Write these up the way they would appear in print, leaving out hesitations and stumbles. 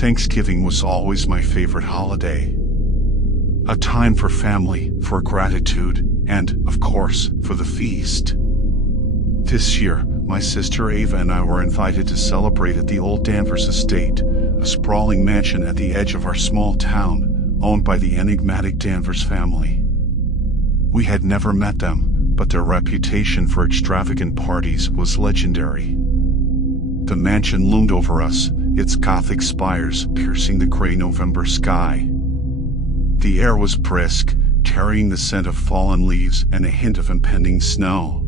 Thanksgiving was always my favorite holiday. A time for family, for gratitude, and, of course, for the feast. This year, my sister Ava and I were invited to celebrate at the old Danvers estate, a sprawling mansion at the edge of our small town, owned by the enigmatic Danvers family. We had never met them, but their reputation for extravagant parties was legendary. The mansion loomed over us, its Gothic spires piercing the gray November sky. The air was brisk, carrying the scent of fallen leaves and a hint of impending snow.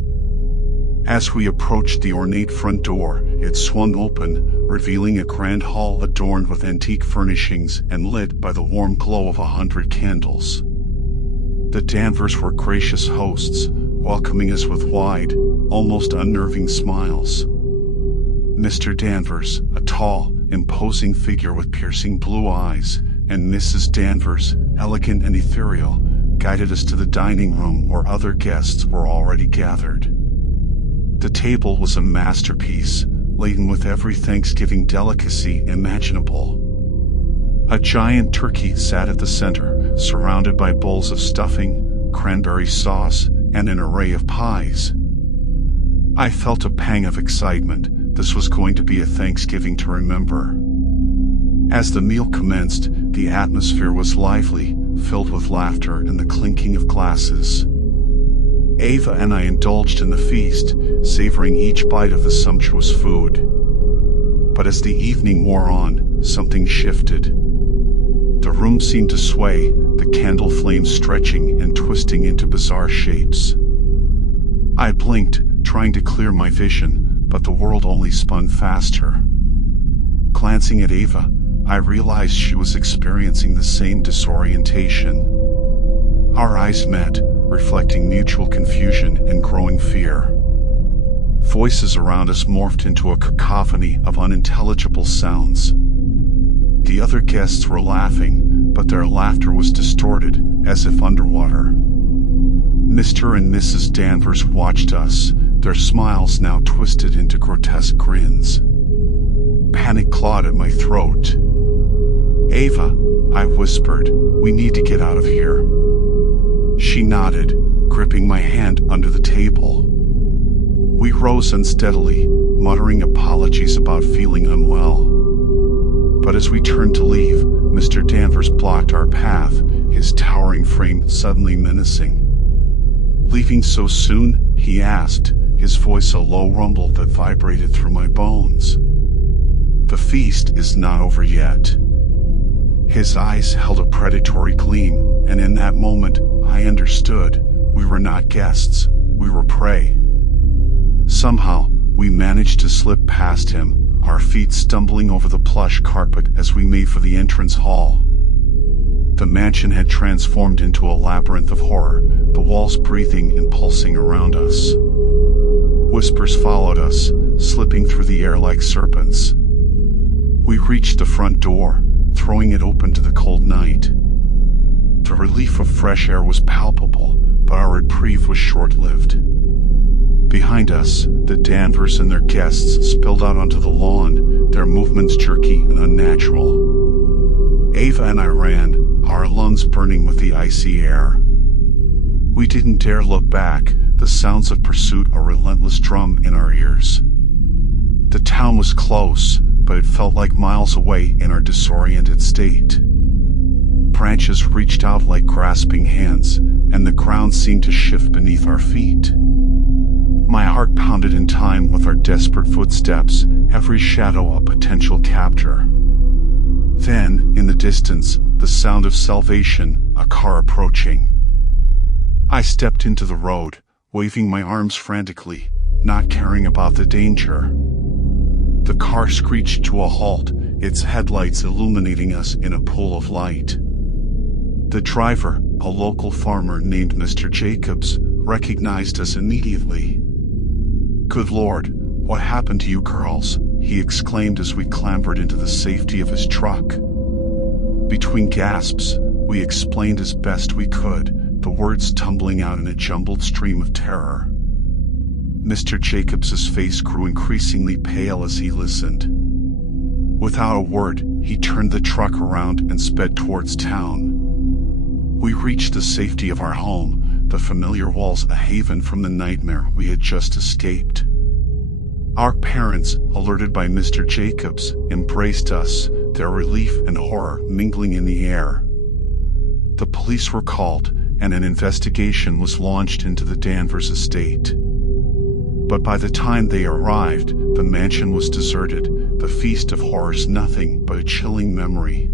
As we approached the ornate front door, it swung open, revealing a grand hall adorned with antique furnishings and lit by the warm glow of 100 candles. The Danvers were gracious hosts, welcoming us with wide, almost unnerving smiles. Mr. Danvers, a tall, imposing figure with piercing blue eyes, and Mrs. Danvers, elegant and ethereal, guided us to the dining room where other guests were already gathered. The table was a masterpiece, laden with every Thanksgiving delicacy imaginable. A giant turkey sat at the center, surrounded by bowls of stuffing, cranberry sauce, and an array of pies. I felt a pang of excitement. This was going to be a Thanksgiving to remember. As the meal commenced, the atmosphere was lively, filled with laughter and the clinking of glasses. Ava and I indulged in the feast, savoring each bite of the sumptuous food. But as the evening wore on, something shifted. The room seemed to sway, the candle flames stretching and twisting into bizarre shapes. I blinked, trying to clear my vision, but the world only spun faster. Glancing at Ava, I realized she was experiencing the same disorientation. Our eyes met, reflecting mutual confusion and growing fear. Voices around us morphed into a cacophony of unintelligible sounds. The other guests were laughing, but their laughter was distorted, as if underwater. Mr. and Mrs. Danvers watched us, their smiles now twisted into grotesque grins. Panic clawed at my throat. "Ava," I whispered, "we need to get out of here." She nodded, gripping my hand under the table. We rose unsteadily, muttering apologies about feeling unwell. But as we turned to leave, Mr. Danvers blocked our path, his towering frame suddenly menacing. "Leaving so soon?" he asked, his voice a low rumble that vibrated through my bones. "The feast is not over yet." His eyes held a predatory gleam, and in that moment, I understood. We were not guests, we were prey. Somehow, we managed to slip past him, our feet stumbling over the plush carpet as we made for the entrance hall. The mansion had transformed into a labyrinth of horror, the walls breathing and pulsing around us. Whispers followed us, slipping through the air like serpents. We reached the front door, throwing it open to the cold night. The relief of fresh air was palpable, but our reprieve was short-lived. Behind us, the Danvers and their guests spilled out onto the lawn, their movements jerky and unnatural. Ava and I ran, our lungs burning with the icy air. We didn't dare look back, the sounds of pursuit a relentless drum in our ears. The town was close, but it felt like miles away in our disoriented state. Branches reached out like grasping hands, and the ground seemed to shift beneath our feet. My heart pounded in time with our desperate footsteps, every shadow a potential captor. Then, in the distance, the sound of salvation, a car approaching. I stepped into the road, waving my arms frantically, not caring about the danger. The car screeched to a halt, its headlights illuminating us in a pool of light. The driver, a local farmer named Mr. Jacobs, recognized us immediately. "Good Lord, what happened to you girls?" he exclaimed as we clambered into the safety of his truck. Between gasps, we explained as best we could, the words tumbling out in a jumbled stream of terror. Mr. Jacobs's face grew increasingly pale as he listened. Without a word, he turned the truck around and sped towards town. We reached the safety of our home, the familiar walls a haven from the nightmare we had just escaped. Our parents, alerted by Mr. Jacobs, embraced us, their relief and horror mingling in the air. The police were called, and an investigation was launched into the Danvers estate. But by the time they arrived, the mansion was deserted, the feast of horrors nothing but a chilling memory.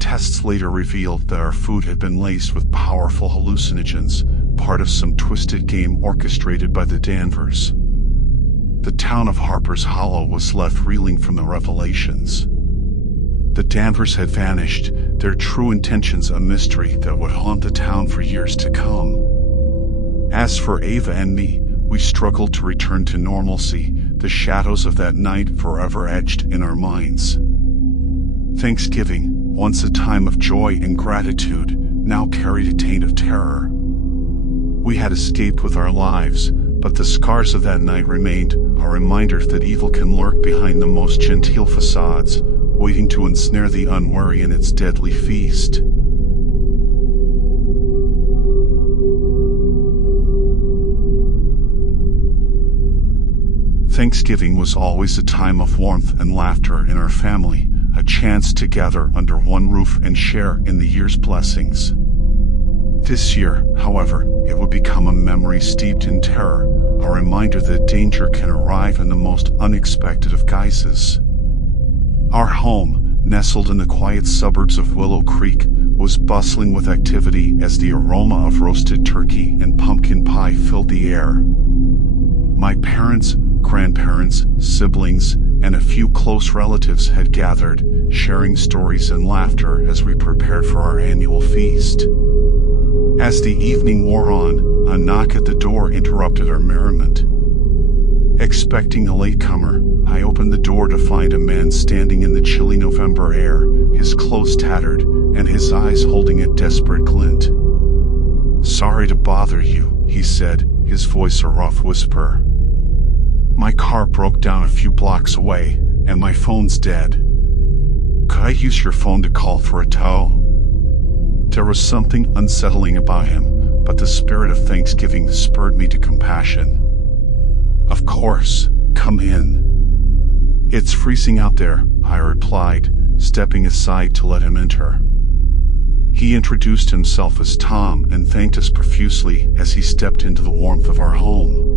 Tests later revealed that our food had been laced with powerful hallucinogens, part of some twisted game orchestrated by the Danvers. The town of Harper's Hollow was left reeling from the revelations. The Danvers had vanished, their true intentions a mystery that would haunt the town for years to come. As for Ava and me, we struggled to return to normalcy, the shadows of that night forever etched in our minds. Thanksgiving, once a time of joy and gratitude, now carried a taint of terror. We had escaped with our lives, but the scars of that night remained, a reminder that evil can lurk behind the most genteel facades, waiting to ensnare the unwary in its deadly feast. Thanksgiving was always a time of warmth and laughter in our family, a chance to gather under one roof and share in the year's blessings. This year, however, it would become a memory steeped in terror, a reminder that danger can arrive in the most unexpected of guises. Our home, nestled in the quiet suburbs of Willow Creek, was bustling with activity as the aroma of roasted turkey and pumpkin pie filled the air. My parents, grandparents, siblings, and a few close relatives had gathered, sharing stories and laughter as we prepared for our annual feast. As the evening wore on, a knock at the door interrupted our merriment. Expecting a latecomer, I opened the door to find a man standing in the chilly November air, his clothes tattered, and his eyes holding a desperate glint. "Sorry to bother you," he said, his voice a rough whisper. "My car broke down a few blocks away, and my phone's dead. Could I use your phone to call for a tow?" There was something unsettling about him, but the spirit of Thanksgiving spurred me to compassion. "Of course, come in." "It's freezing out there," I replied, stepping aside to let him enter. He introduced himself as Tom and thanked us profusely as he stepped into the warmth of our home.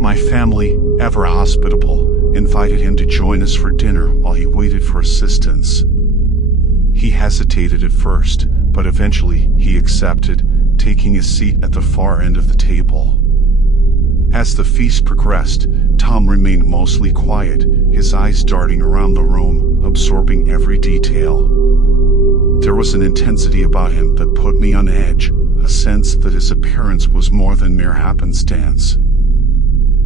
My family, ever hospitable, invited him to join us for dinner while he waited for assistance. He hesitated at first, but eventually he accepted, taking his seat at the far end of the table. As the feast progressed, Tom remained mostly quiet, his eyes darting around the room, absorbing every detail. There was an intensity about him that put me on edge, a sense that his appearance was more than mere happenstance.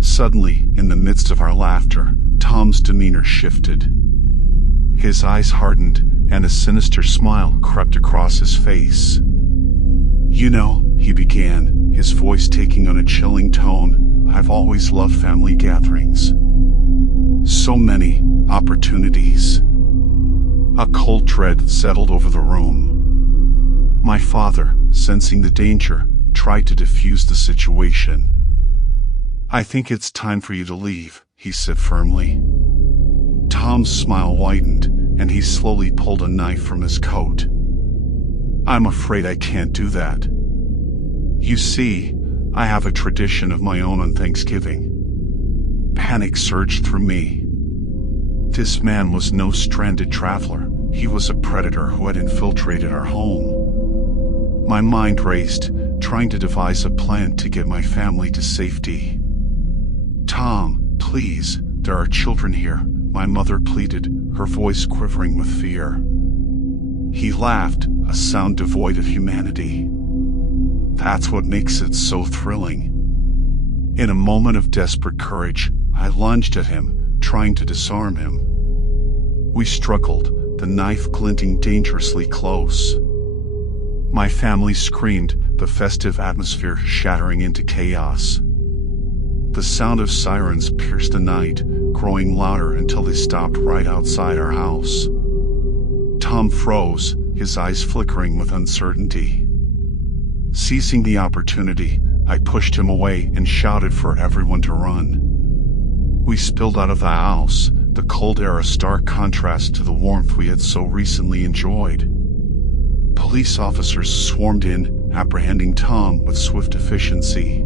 Suddenly, in the midst of our laughter, Tom's demeanor shifted. His eyes hardened, and a sinister smile crept across his face. "You know," he began, his voice taking on a chilling tone, "I've always loved family gatherings. So many opportunities." A cold dread settled over the room. My father, sensing the danger, tried to defuse the situation. "I think it's time for you to leave," he said firmly. Tom's smile widened, and he slowly pulled a knife from his coat. "I'm afraid I can't do that. You see, I have a tradition of my own on Thanksgiving." Panic surged through me. This man was no stranded traveler, he was a predator who had infiltrated our home. My mind raced, trying to devise a plan to get my family to safety. "Tom, please, there are children here," my mother pleaded, her voice quivering with fear. He laughed, a sound devoid of humanity. "That's what makes it so thrilling." In a moment of desperate courage, I lunged at him, trying to disarm him. We struggled, the knife glinting dangerously close. My family screamed, the festive atmosphere shattering into chaos. The sound of sirens pierced the night, growing louder until they stopped right outside our house. Tom froze, his eyes flickering with uncertainty. Seizing the opportunity, I pushed him away and shouted for everyone to run. We spilled out of the house, the cold air a stark contrast to the warmth we had so recently enjoyed. Police officers swarmed in, apprehending Tom with swift efficiency.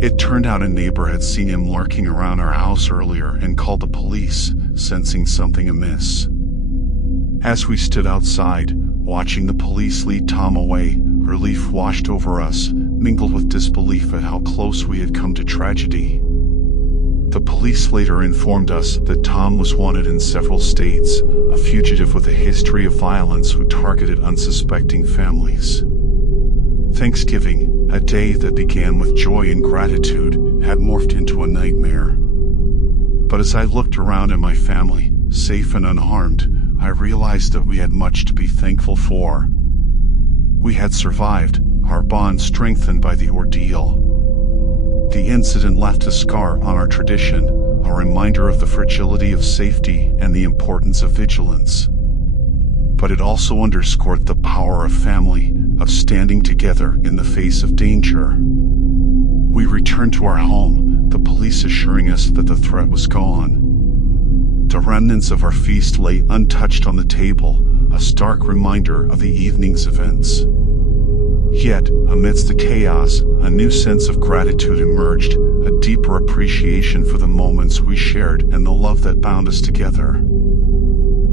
It turned out a neighbor had seen him lurking around our house earlier and called the police, sensing something amiss. As we stood outside, watching the police lead Tom away, relief washed over us, mingled with disbelief at how close we had come to tragedy. The police later informed us that Tom was wanted in several states, a fugitive with a history of violence who targeted unsuspecting families. Thanksgiving, a day that began with joy and gratitude, had morphed into a nightmare. But as I looked around at my family, safe and unharmed, I realized that we had much to be thankful for. We had survived, our bond strengthened by the ordeal. The incident left a scar on our tradition, a reminder of the fragility of safety and the importance of vigilance. But it also underscored the power of family, of standing together in the face of danger. We returned to our home, the police assuring us that the threat was gone. The remnants of our feast lay untouched on the table, a stark reminder of the evening's events. Yet, amidst the chaos, a new sense of gratitude emerged, a deeper appreciation for the moments we shared and the love that bound us together.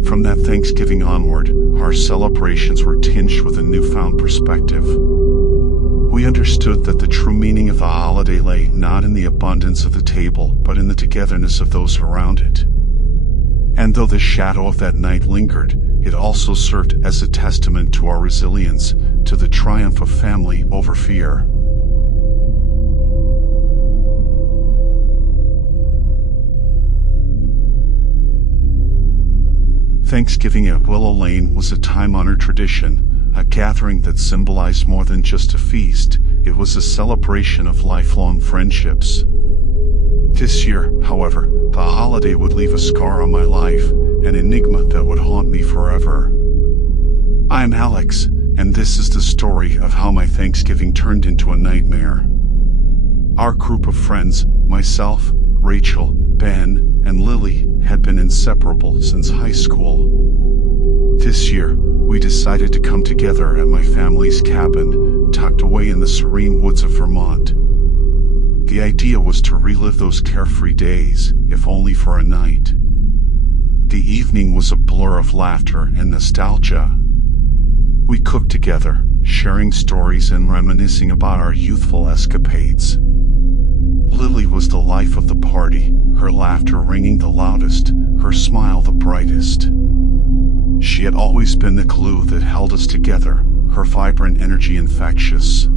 From that Thanksgiving onward, our celebrations were tinged with a newfound perspective. We understood that the true meaning of the holiday lay not in the abundance of the table, but in the togetherness of those around it. And though the shadow of that night lingered, it also served as a testament to our resilience, to the triumph of family over fear. Thanksgiving at Willow Lane was a time-honored tradition, a gathering that symbolized more than just a feast. It was a celebration of lifelong friendships. This year, however, the holiday would leave a scar on my life, an enigma that would haunt me forever. I'm Alex, and this is the story of how my Thanksgiving turned into a nightmare. Our group of friends, myself, Rachel, Ben, and Lily, had been inseparable since high school. This year, we decided to come together at my family's cabin, tucked away in the serene woods of Vermont. The idea was to relive those carefree days, if only for a night. The evening was a blur of laughter and nostalgia. We cooked together, sharing stories and reminiscing about our youthful escapades. Lily was the life of the party, her laughter ringing the loudest, her smile the brightest. She had always been the glue that held us together, her vibrant energy infectious.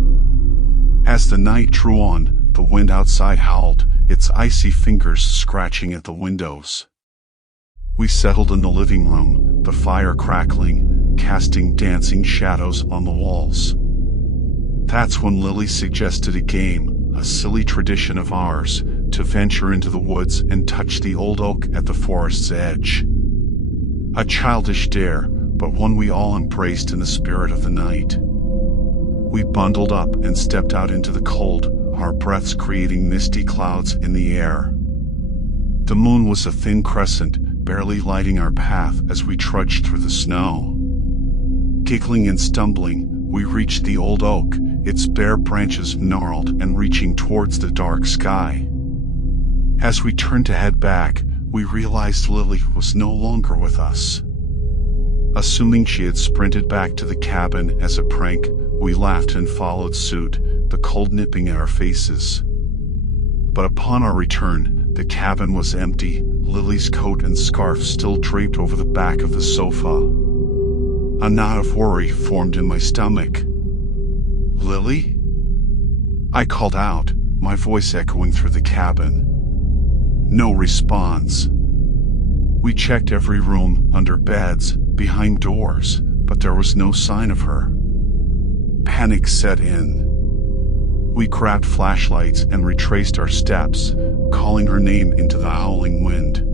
As the night drew on, the wind outside howled, its icy fingers scratching at the windows. We settled in the living room, the fire crackling, casting dancing shadows on the walls. That's when Lily suggested a game, a silly tradition of ours, to venture into the woods and touch the old oak at the forest's edge. A childish dare, but one we all embraced in the spirit of the night. We bundled up and stepped out into the cold, our breaths creating misty clouds in the air. The moon was a thin crescent, barely lighting our path as we trudged through the snow. Giggling and stumbling, we reached the old oak, its bare branches gnarled and reaching towards the dark sky. As we turned to head back, we realized Lily was no longer with us. Assuming she had sprinted back to the cabin as a prank, we laughed and followed suit, the cold nipping at our faces. But upon our return, the cabin was empty, Lily's coat and scarf still draped over the back of the sofa. A knot of worry formed in my stomach. "Lily?" I called out, my voice echoing through the cabin. No response. We checked every room, under beds, behind doors, but there was no sign of her. Panic set in. We grabbed flashlights and retraced our steps, calling her name into the howling wind.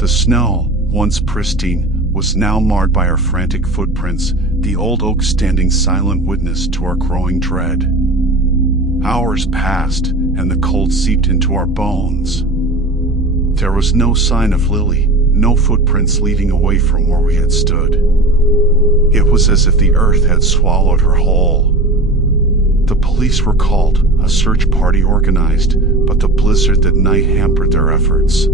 The snow, once pristine, was now marred by our frantic footprints, the old oak standing silent witness to our growing dread. Hours passed, and the cold seeped into our bones. There was no sign of Lily, no footprints leading away from where we had stood. It was as if the earth had swallowed her whole. The police were called, a search party organized, but the blizzard that night hampered their efforts.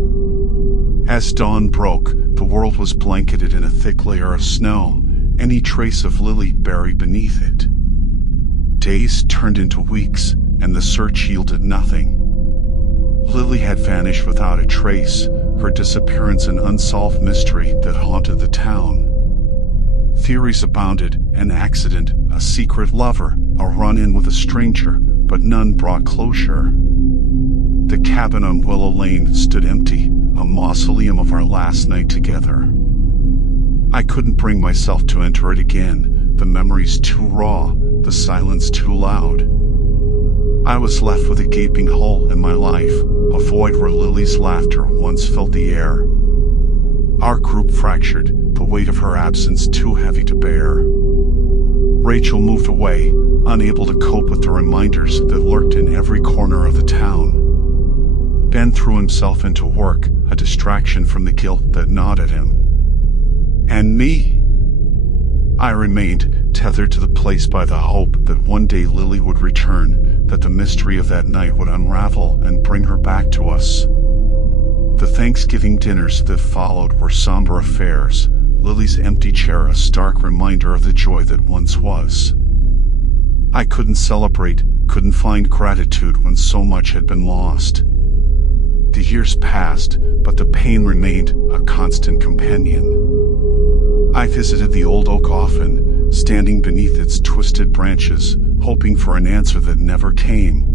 As dawn broke, the world was blanketed in a thick layer of snow, any trace of Lily buried beneath it. Days turned into weeks, and the search yielded nothing. Lily had vanished without a trace, her disappearance an unsolved mystery that haunted the town. Theories abounded: an accident, a secret lover, a run-in with a stranger, but none brought closure. The cabin on Willow Lane stood empty, a mausoleum of our last night together. I couldn't bring myself to enter it again, the memories too raw, the silence too loud. I was left with a gaping hole in my life, a void where Lily's laughter once filled the air. Our group fractured, the weight of her absence too heavy to bear. Rachel moved away, unable to cope with the reminders that lurked in every corner of the town. Ben threw himself into work, a distraction from the guilt that gnawed at him. And me? I remained, tethered to the place by the hope that one day Lily would return, that the mystery of that night would unravel and bring her back to us. The Thanksgiving dinners that followed were somber affairs, Lily's empty chair a stark reminder of the joy that once was. I couldn't celebrate, couldn't find gratitude when so much had been lost. The years passed, but the pain remained, a constant companion. I visited the old oak often, standing beneath its twisted branches, hoping for an answer that never came.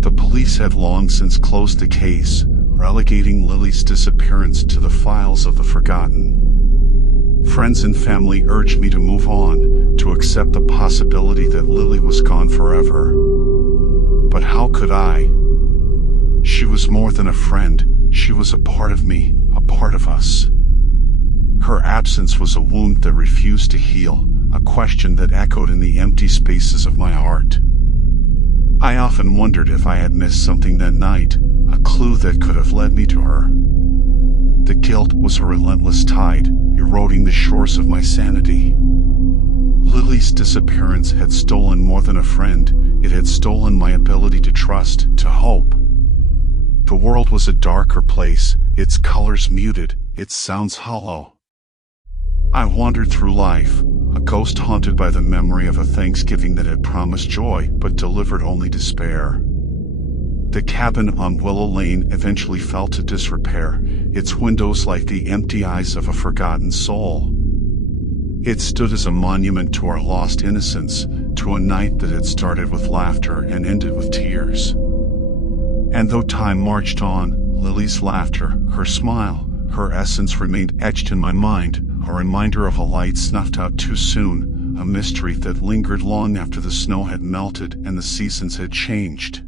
The police had long since closed the case, relegating Lily's disappearance to the files of the forgotten. Friends and family urged me to move on, to accept the possibility that Lily was gone forever. But how could I? She was more than a friend, she was a part of me, a part of us. Her absence was a wound that refused to heal, a question that echoed in the empty spaces of my heart. I often wondered if I had missed something that night, a clue that could have led me to her. The guilt was a relentless tide, eroding the shores of my sanity. Lily's disappearance had stolen more than a friend, it had stolen my ability to trust, to hope. The world was a darker place, its colors muted, its sounds hollow. I wandered through life, a ghost haunted by the memory of a Thanksgiving that had promised joy but delivered only despair. The cabin on Willow Lane eventually fell to disrepair, its windows like the empty eyes of a forgotten soul. It stood as a monument to our lost innocence, to a night that had started with laughter and ended with tears. And though time marched on, Lily's laughter, her smile, her essence remained etched in my mind, a reminder of a light snuffed out too soon, a mystery that lingered long after the snow had melted and the seasons had changed.